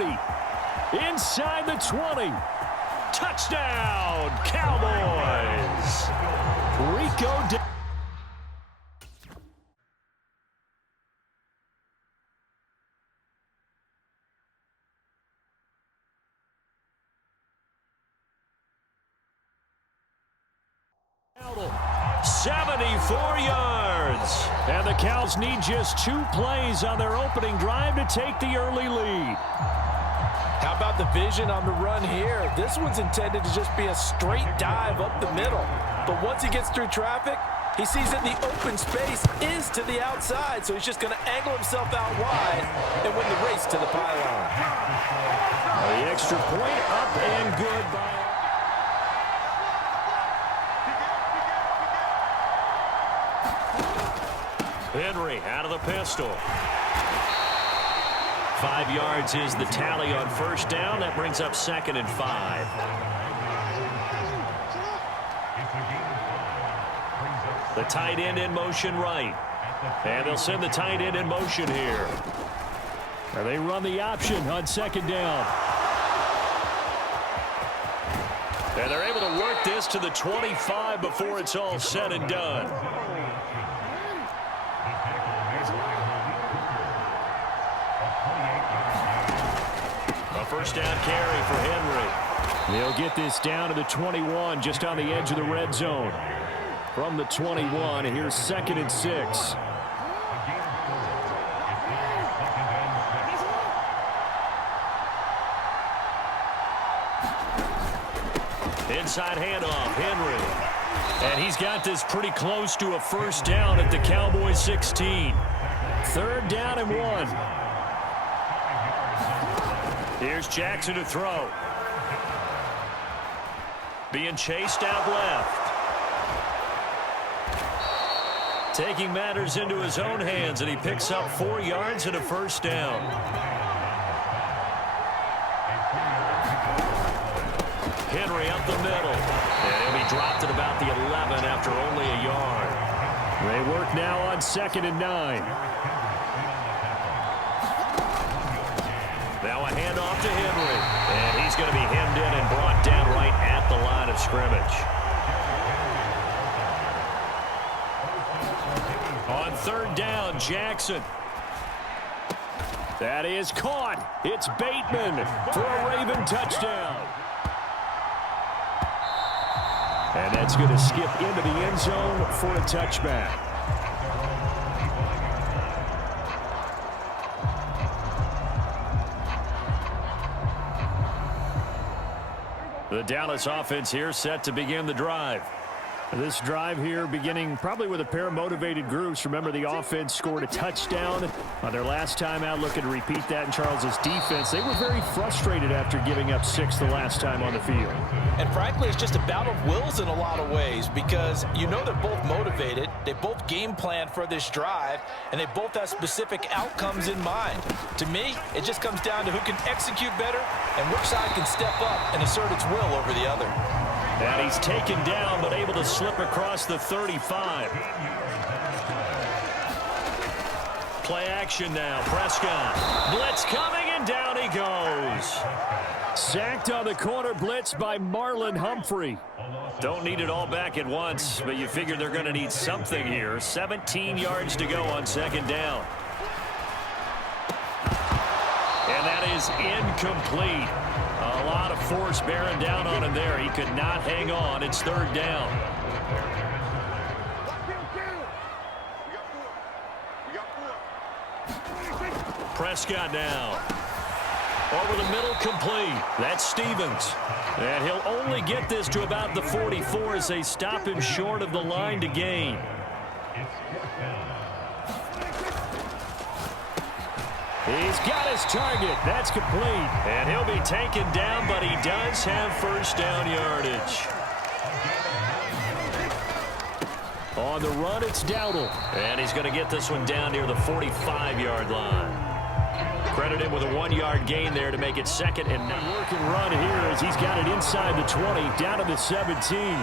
30. Inside the 20. Touchdown, Cowboys. Rico Dowdle, 74 yards. And the Cows need just 2 plays on their opening drive to take the early lead. How about the vision on the run here? This one's intended to just be a straight dive up the middle. But once he gets through traffic, he sees that the open space is to the outside, so he's just going to angle himself out wide and win the race to the pylon. The extra point up and good by... Henry out of the pistol. 5 yards is the tally on first down. That brings up 2nd and 5. The tight end in motion right. And they'll send the tight end in motion here. And they run the option on 2nd down. And they're able to work this to the 25 before it's all said and done. A first down carry for Henry. They'll get this down to the 21, just on the edge of the red zone. From the 21, here's 2nd and 6. Inside handoff, Henry. And he's got this pretty close to a first down at the Cowboys 16. 3rd down and 1. Here's Jackson to throw. Being chased out left. Taking matters into his own hands, and he picks up 4 yards and a first down. Henry up the middle. And he'll be dropped at about the 11 after only a yard. They work now on 2nd and 9. Now a handoff to Henry. And he's going to be hemmed in and brought down right at the line of scrimmage. On 3rd down, Jackson. That is caught. It's Bateman for a Raven touchdown. And that's going to skip into the end zone for a touchback. The Dallas offense here set to begin the drive. This drive here beginning probably with a pair of motivated groups. Remember, the offense scored a touchdown on their last time out, looking to repeat that in Charles's defense. They were very frustrated after giving up 6 the last time on the field. And frankly, it's just a battle of wills in a lot of ways, because you know they're both motivated, they both game plan for this drive, and they both have specific outcomes in mind. To me, it just comes down to who can execute better and which side can step up and assert its will over the other. And he's taken down, but able to slip across the 35. Play action now. Prescott. Blitz coming, and down he goes. Sacked on the corner blitz by Marlon Humphrey. Don't need it all back at once, but you figure they're going to need something here. 17 yards to go on 2nd down. And that is incomplete. A lot of force bearing down on him there. He could not hang on. It's 3rd down. Prescott now. Over the middle, complete. That's Stevens. And he'll only get this to about the 44 as they stop him short of the line to gain. He's got his target. That's complete. And he'll be taken down, but he does have first down yardage. On the run, it's Dowdle. And he's going to get this one down near the 45-yard line. Credit him with a 1-yard gain there to make it 2nd and 9. Work and run here as he's got it inside the 20, down to the 17.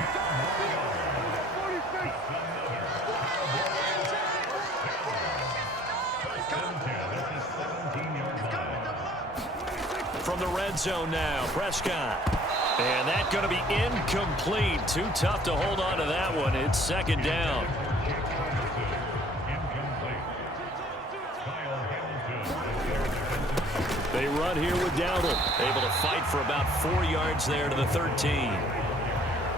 from the red zone now. Prescott. And that's going to be incomplete. Too tough to hold on to that one. It's second down. They run here with Dowdle. Able to fight for about 4 yards there to the 13.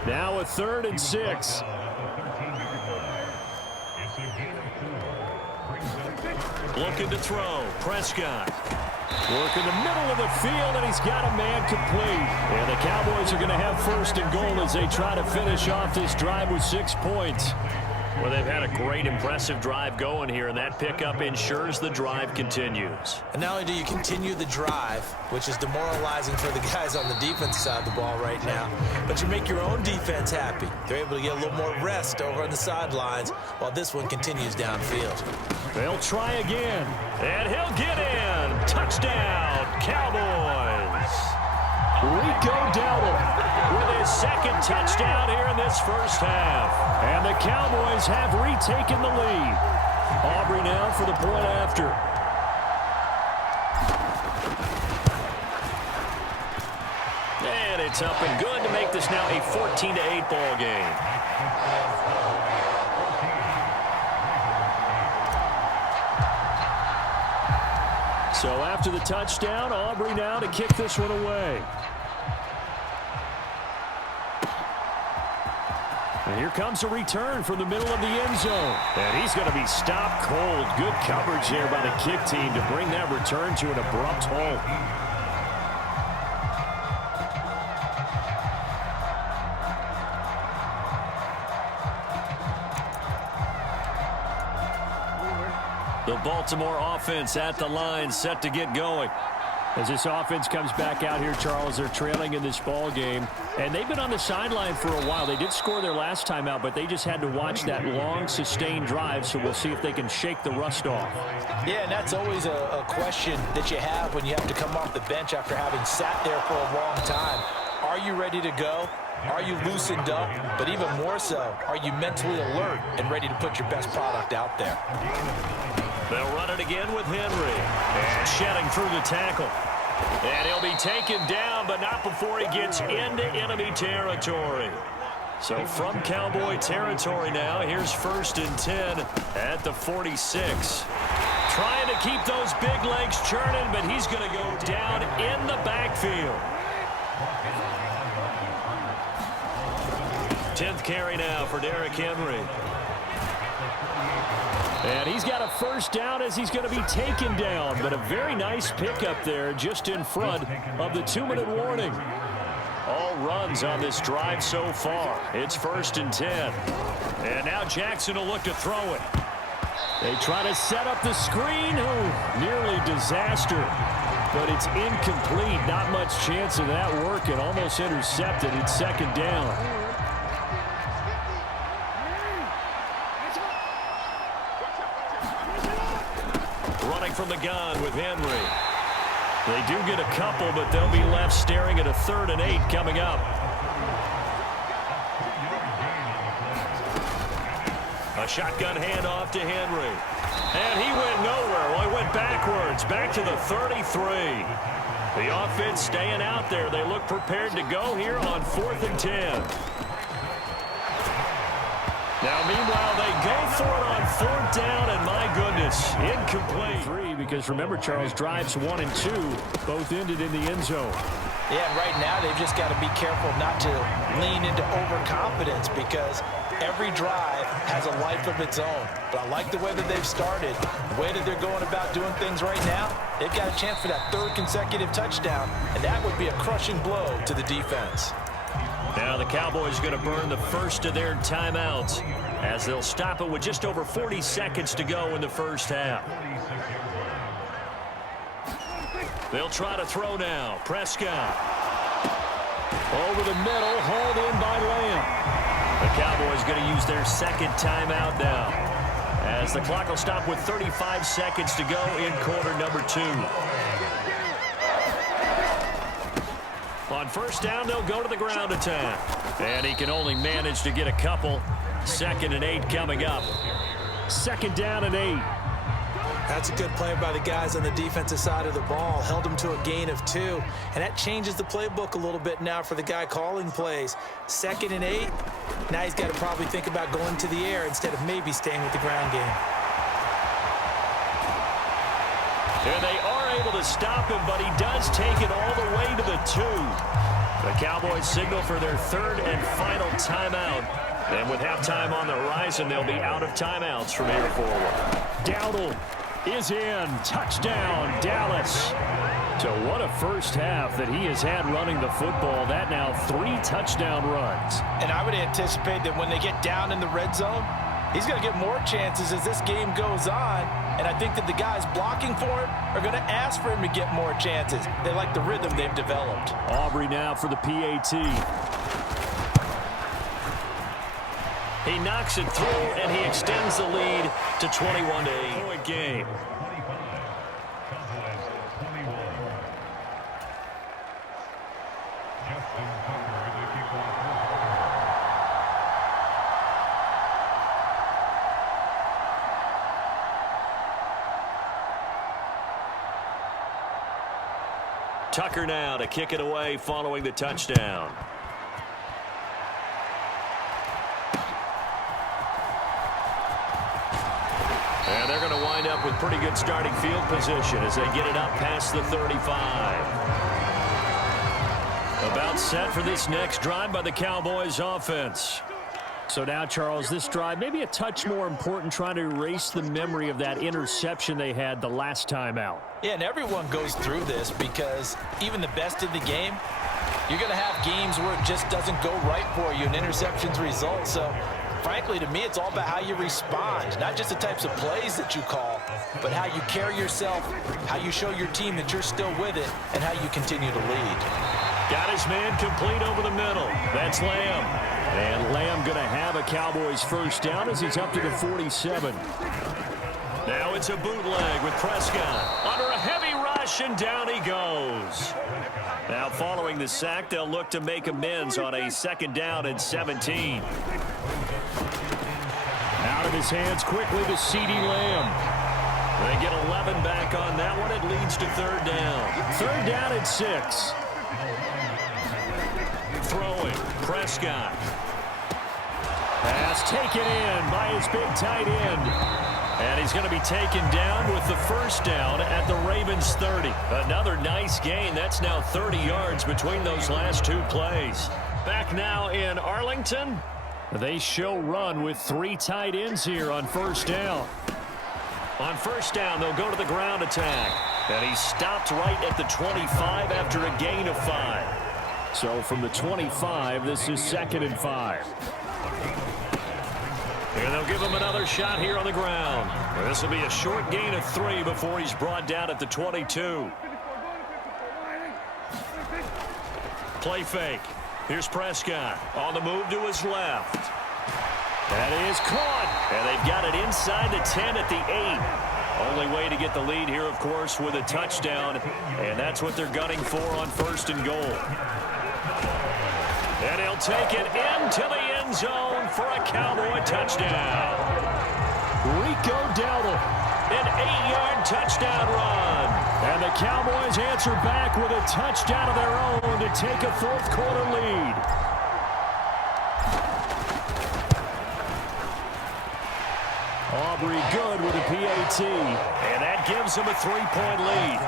Now a 3rd and 6. Looking to throw. Prescott. Work in the middle of the field, and he's got a man complete. And the Cowboys are going to have 1st and goal as they try to finish off this drive with 6 points. Well, they've had a great, impressive drive going here, and that pickup ensures the drive continues. And not only do you continue the drive, which is demoralizing for the guys on the defense side of the ball right now, but you make your own defense happy. They're able to get a little more rest over on the sidelines while this one continues downfield. They'll try again, and he'll get in. Touchdown, Cowboys. Rico Dowdle with his 2nd touchdown here in this first half. And the Cowboys have retaken the lead. Aubrey now for the point after. And it's up and good to make this now a 14-8 ball game. So after the touchdown, Aubrey now to kick this one away. And here comes a return from the middle of the end zone. And he's going to be stopped cold. Good coverage there by the kick team to bring that return to an abrupt halt. The Baltimore offense at the line, set to get going. As this offense comes back out here, Charles, they're trailing in this ball game. And they've been on the sideline for a while. They did score their last time out, but they just had to watch that long, sustained drive. So we'll see if they can shake the rust off. Yeah, and that's always a question that you have when you have to come off the bench after having sat there for a long time. Are you ready to go? Are you loosened up? But even more so, are you mentally alert and ready to put your best product out there? They'll run it again with Henry. And shedding through the tackle. And he'll be taken down, but not before he gets into enemy territory. So from Cowboy territory now, here's 1st and 10 at the 46. Trying to keep those big legs churning, but he's going to go down in the backfield. 10th carry now for Derrick Henry. And he's got a 1st down as he's going to be taken down. But a very nice pickup there just in front of the 2-minute warning. All runs on this drive so far. It's 1st and 10. And now Jackson will look to throw it. They try to set up the screen. Oh, nearly disaster. But it's incomplete. Not much chance of that working. Almost intercepted. It's 2nd down. From the gun with Henry. They do get a couple, but they'll be left staring at a 3rd and 8 coming up. A shotgun handoff to Henry. And he went nowhere. Well, he went backwards, back to the 33. The offense staying out there. They look prepared to go here on 4th and 10. Now, meanwhile, they go for it on 4th down, and my goodness, incomplete. 3, because remember, Charles, drives 1 and 2 both ended in the end zone. Yeah, and right now they've just got to be careful not to lean into overconfidence because every drive has a life of its own. But I like the way that they've started, the way that they're going about doing things right now. They've got a chance for that 3rd consecutive touchdown, and that would be a crushing blow to the defense. Now the Cowboys are going to burn the first of their timeouts as they'll stop it with just over 40 seconds to go in the first half. They'll try to throw now. Prescott. Over the middle, hauled in by Lamb. The Cowboys going to use their 2nd timeout now as the clock will stop with 35 seconds to go in quarter number 2. On 1st down, they'll go to the ground attack. And he can only manage to get a couple. 2nd and 8 coming up. 2nd down and 8. That's a good play by the guys on the defensive side of the ball. Held them to a gain of 2. And that changes the playbook a little bit now for the guy calling plays. 2nd and 8. Now he's got to probably think about going to the air instead of maybe staying with the ground game. And they are able to stop him, but he does take it all the way to the 2. The Cowboys signal for their 3rd and final timeout. And with halftime on the horizon, they'll be out of timeouts from here forward. Dowdle is in. Touchdown, Dallas. So what a first half that he has had running the football. That now 3 touchdown runs. And I would anticipate that when they get down in the red zone, he's going to get more chances as this game goes on. And I think that the guys blocking for him are going to ask for him to get more chances. They like the rhythm they've developed. Aubrey now for the PAT. He knocks it through, and he extends the lead to 21-8. Point game. Tucker now to kick it away following the touchdown. And they're going to wind up with pretty good starting field position as they get it up past the 35. About set for this next drive by the Cowboys offense. So now, Charles, this drive maybe a touch more important, trying to erase the memory of that interception they had the last time out. Yeah, and everyone goes through this because even the best in the game, you're going to have games where it just doesn't go right for you, and interceptions result. So, frankly, to me, it's all about how you respond, not just the types of plays that you call, but how you carry yourself, how you show your team that you're still with it, and how you continue to lead. Got his man complete over the middle. That's Lamb. And Lamb going to have a Cowboys first down as he's up to the 47. Now it's a bootleg with Prescott. Under a heavy rush, and down he goes. Now following the sack, they'll look to make amends on a 2nd down and 17. Out of his hands quickly to CeeDee Lamb. They get 11 back on that one. It leads to 3rd down. 3rd down and 6. Throwing, Prescott. Pass taken in by his big tight end. And he's going to be taken down with the first down at the Ravens 30. Another nice gain. That's now 30 yards between those last 2 plays. Back now in Arlington. They show run with 3 tight ends here on first down. On first down, they'll go to the ground attack. And he stopped right at the 25 after a gain of 5. So from the 25, this is 2nd and 5. And they'll give him another shot here on the ground. This will be a short gain of 3 before he's brought down at the 22. Play fake. Here's Prescott on the move to his left. That is caught. And they've got it inside the 10 at the 8. Only way to get the lead here, of course, with a touchdown. And that's what they're gunning for on 1st and goal. And he'll take it into the end zone for a Cowboy touchdown. Rico Dowdle, an 8-yard touchdown run. And the Cowboys answer back with a touchdown of their own to take a 4th quarter lead. Aubrey good with a PAT. And that gives him a 3-point lead.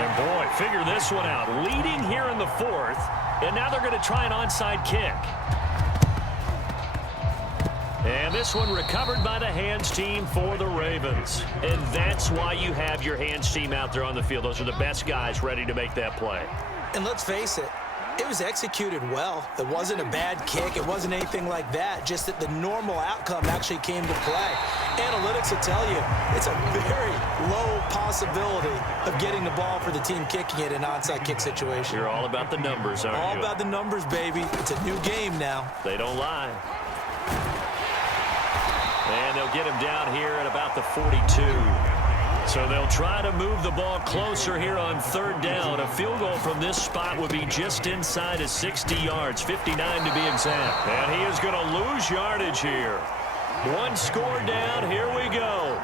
And boy, figure this one out. Leading here in the 4th. And now they're going to try an onside kick. And this one recovered by the hands team for the Ravens. And that's why you have your hands team out there on the field. Those are the best guys ready to make that play. And let's face it, it was executed well. It wasn't a bad kick. It wasn't anything like that. Just that the normal outcome actually came to play. Analytics will tell you it's a very low possibility of getting the ball for the team kicking it in an onside kick situation. You're all about the numbers, aren't you? All about the numbers, baby. It's a new game now. They don't lie. And they'll get him down here at about the 42. So they'll try to move the ball closer here on 3rd down. A field goal from this spot would be just inside of 60 yards, 59 to be exact. And he is going to lose yardage here. 1 score down. Here we go.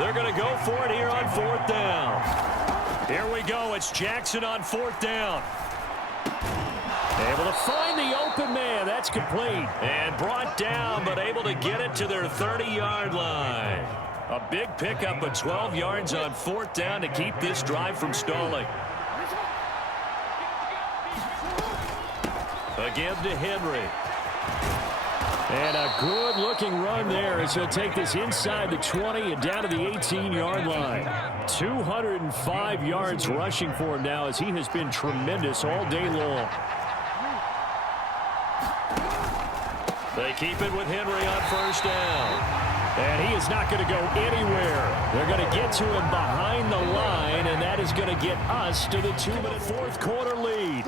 They're going to go for it here on 4th down. Here we go. It's Jackson on 4th down. Able to find the open man. That's complete. And brought down, but able to get it to their 30-yard line. A big pickup of 12 yards on 4th down to keep this drive from stalling. Again to Henry. And a good-looking run there as he'll take this inside the 20 and down to the 18-yard line. 205 yards rushing for him now as he has been tremendous all day long. They keep it with Henry on 1st down. And he is not going to go anywhere. They're going to get to him behind the line, and that is going to get us to the 2-minute fourth quarter lead.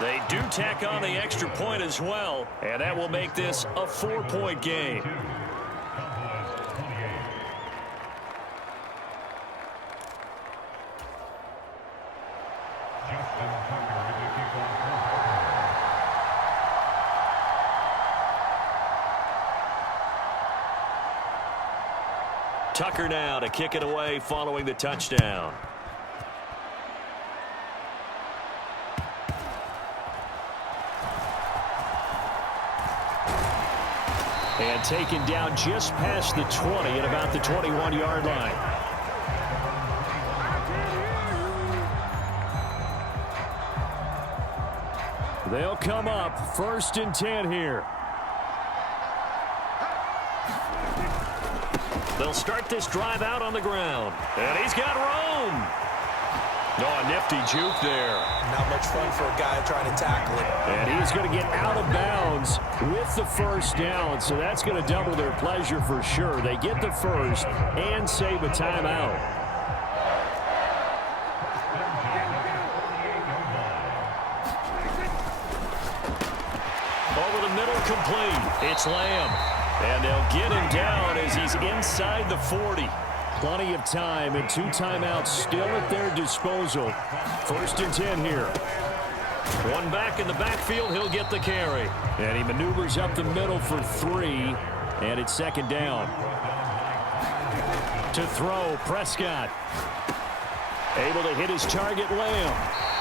They do tack on the extra point as well, and that will make this a 4-point game. Tucker now to kick it away following the touchdown. And taken down just past the 20 at about the 21-yard line. They'll come up 1st and 10 here. They'll start this drive out on the ground. And he's got room. Oh, a nifty juke there. Not much fun for a guy trying to tackle it. And he's going to get out of bounds with the 1st down, so that's going to double their pleasure for sure. They get the 1st and save a timeout. Over the middle, complete. It's Lamb. And they'll get him down as he's inside the 40. Plenty of time and 2 timeouts still at their disposal. 1st and 10 here. One back in the backfield, he'll get the carry. And he maneuvers up the middle for 3, and it's 2nd down. To throw, Prescott. Able to hit his target, Lamb.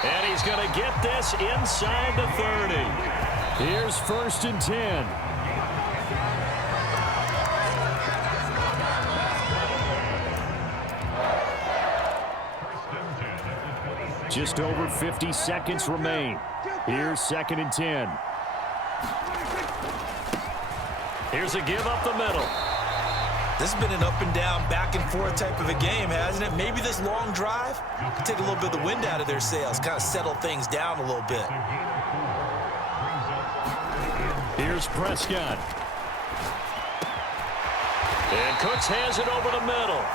And he's going to get this inside the 30. Here's 1st and 10. Just over 50 seconds remain. Here's 2nd and 10. Here's a give up the middle. This has been an up and down, back and forth type of a game, hasn't it? Maybe this long drive can take a little bit of the wind out of their sails, kind of settle things down a little bit. Here's Prescott. And Cooks has it over the middle.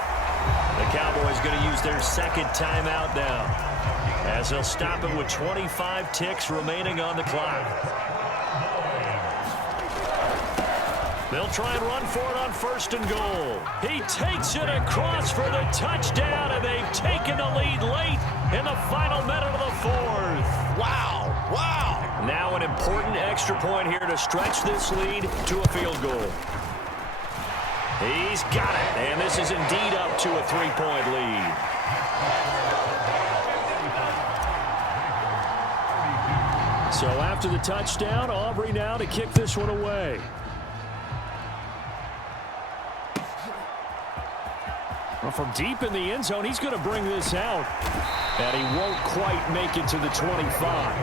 The Cowboys going to use their 2nd timeout now, as they'll stop it with 25 ticks remaining on the clock. They'll try and run for it on 1st and goal. He takes it across for the touchdown, and they've taken the lead late in the final minute of the 4th. Wow, wow. Now an important extra point here to stretch this lead to a field goal. He's got it, and this is indeed up to a 3-point lead. So after the touchdown, Aubrey now to kick this one away. Well, from deep in the end zone, he's going to bring this out. And he won't quite make it to the 25.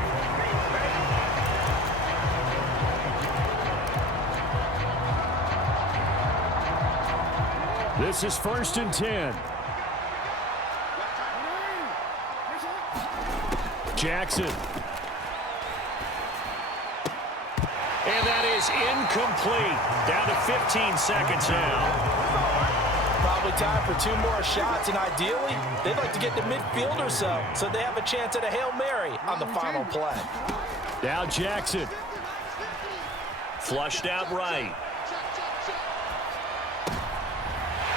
This is 1st and 10. Jackson. And that is incomplete. Down to 15 seconds now. Probably time for 2 more shots, and ideally, they'd like to get to midfield or so they have a chance at a Hail Mary on the final play. Now Jackson. Flushed out right.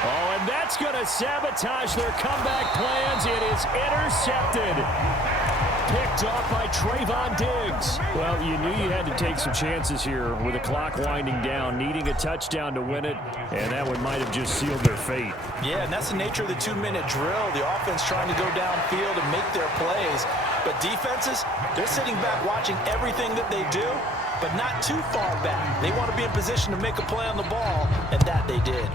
Oh, and that's going to sabotage their comeback plans. It is intercepted. picked off by Trayvon Diggs. Well, you knew you had to take some chances here with the clock winding down, needing a touchdown to win it, and that one might have just sealed their fate. Yeah, and that's the nature of the 2-minute drill. The offense trying to go downfield and make their plays. But defenses, they're sitting back watching everything that they do, but not too far back. They want to be in position to make a play on the ball, and that they did.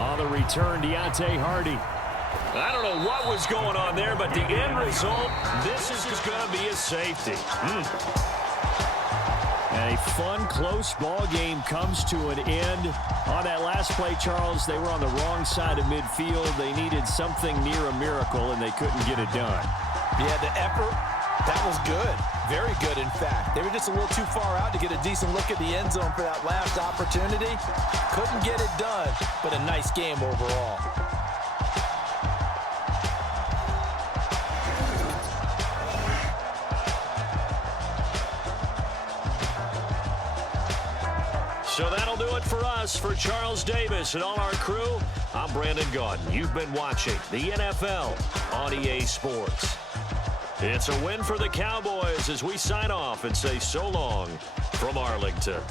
On the return, Deontay Hardy. I don't know what was going on there, but the end result, this is just going to be a safety. And a fun, close ball game comes to an end. On that last play, Charles, they were on the wrong side of midfield. They needed something near a miracle, and they couldn't get it done. Yeah, the effort, that was good. Very good, in fact. They were just a little too far out to get a decent look at the end zone for that last opportunity. Couldn't get it done, but a nice game overall. So that'll do it for us. For Charles Davis and all our crew, I'm Brandon Gaudin. You've been watching the NFL on EA Sports. It's a win for the Cowboys as we sign off and say so long from Arlington.